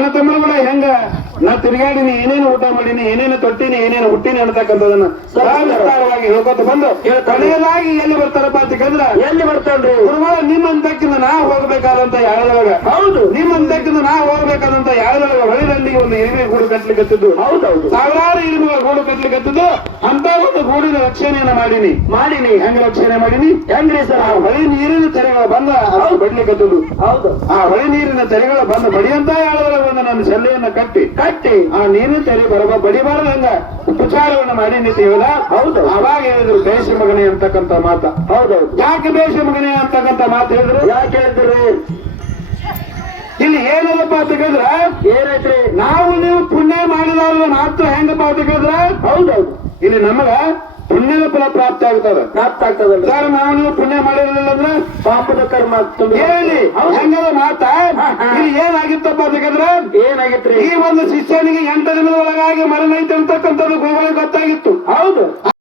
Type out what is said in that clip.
ನನ್ನ ತಮ್ಮಗಳ ಹೆಂಗ ನಾ ತಿರುಗಾಡಿನಿ, ಏನೇನು ಊಟ ಮಾಡೀನಿ, ಏನೇನು ತೊಟ್ಟಿನಿ, ಏನೇನು ಹುಟ್ಟಿನಿ ಅಂತಕ್ಕಂಥದನ್ನ ವಿಸ್ತಾರವಾಗಿ ಹೇಳ್ಕೊತ ಬಂದು ಕೊನೆಯದಾಗಿ ಎಲ್ಲಿ ಬರ್ತಾರಪ್ಪ ಅಂತ ಕೇಳಿದ್ರ, ಎಲ್ಲಿ ಬರ್ತಾನ್ರಿ ಗುರುಗಳ ನಿಮ್ಮ ಅಂತಕ್ಕಿಂತ ನಾ ಹೋಗ್ಬೇಕಾದಂತ ಯಾಳದೊಳಗ, ಹೌದು ನಿಮ್ಮ ಅಂತಕ್ಕಿಂತ ನಾ ಹೋಗ್ಬೇಕಾದಂತ ಯಾಳದೊಳಗ ಹೊಳಿದಂಡಿಗೆ ಒಂದು ಇರುವೆ ಗೂಡು ಕಟ್ಲಿಕ್ಕತ್ತಿದ್ದು, ಹೌದೌದು ಸಾವಿರಾರು ಇರುವೆಗಳ ಗೂಡು ಕಟ್ಲಿಕ್ಕತ್ತಿದ್ದು, ಅಂತ ಒಂದು ಗೂಡಿನ ರಕ್ಷಣೆಯನ್ನ ಮಾಡೀನಿ. ಹೆಂಗ ರಕ್ಷಣೆ ಮಾಡೀನಿ? ಹೆಂಗ್ರಿ ಸರ್? ಆ ಹೊಳಿ ನೀರಿನ ತೆರೆಗಳು ಬಂದ ಅವ್ರು ಬಡ್ಲಿಕ್ಕತ್ತದು. ಹೌದು, ಆ ಹೊಳಿ ನೀರಿನ ತೆರೆಗಳು ಬಂದ ಬಡಿಯಂತ ಯಾಳದೊಳಗ ಒಂದು ನನ್ನ ಸೆಲ್ಲೆಯನ್ನ ಕಟ್ಟಿ ಆ ನೀರಿನ ತೆರೆ ಬಡಿಬಾರ್ದು ಹಂಗ ಉಪಚಾರವನ್ನ ಮಾಡಿ ನಿಂತೀವಲ್ಲ. ಹೌದು, ಅವಾಗ ಹೇಳಿದ್ರು ಬೇಷ ಮಗನೇ ಅಂತಕ್ಕಂಥ ಮಾತ. ಹೌದೌದು. ಯಾಕೆ ಬೇಷ ಮಗನೇ ಅಂತಕ್ಕಂಥ ಮಾತು ಹೇಳಿದ್ರು? ಯಾಕೆ ಹೇಳಿದ್ರಿ? ಇಲ್ಲಿ ಏನಲ್ಲಪ್ಪ ಅಂತ ಕೇಳಿದ್ರ, ಏನೈತ್ರಿ? ನಾವು ನೀವು ಪುಣ್ಯ ಮಾಡಿದವ್ರ ಮಾತ್ರ ಹೆಂಗಪ್ಪ ಅಂತ ಕೇಳಿದ್ರ, ಹೌದೌದು, ಇಲ್ಲಿ ನಮಗ ಪುಣ್ಯದ ಫಲ ಪ್ರಾಪ್ತಿ ಆಗ್ತದ. ಪ್ರಾಪ್ತ ಆಗ್ತದಲ್ಲ ಸರ್, ನಾವು ನೀವು ಪುಣ್ಯ ಮಾಡಿರಲಿಲ್ಲ ಅಂದ್ರೆ ಪಾಪದ ಕರ್ಮ ಹೇಳಿ ಹೆಂಗದ ಮಾತ. ಇಲ್ಲಿ ಏನಾಗಿತ್ತಪ್ಪ ಅಂತ ಕೇಳಿದ್ರ, ಏನಾಗಿತ್ರಿ? ಈ ಒಂದು ಶಿಷ್ಯನಿಗೆ 8 ದಿನದ ಒಳಗಾಗಿ ಮರಣ ಐತೆ ಅಂತಕ್ಕಂಥದ್ದು ಗುರುಗಳಿಗೆ ಗೊತ್ತಾಗಿತ್ತು. ಹೌದು.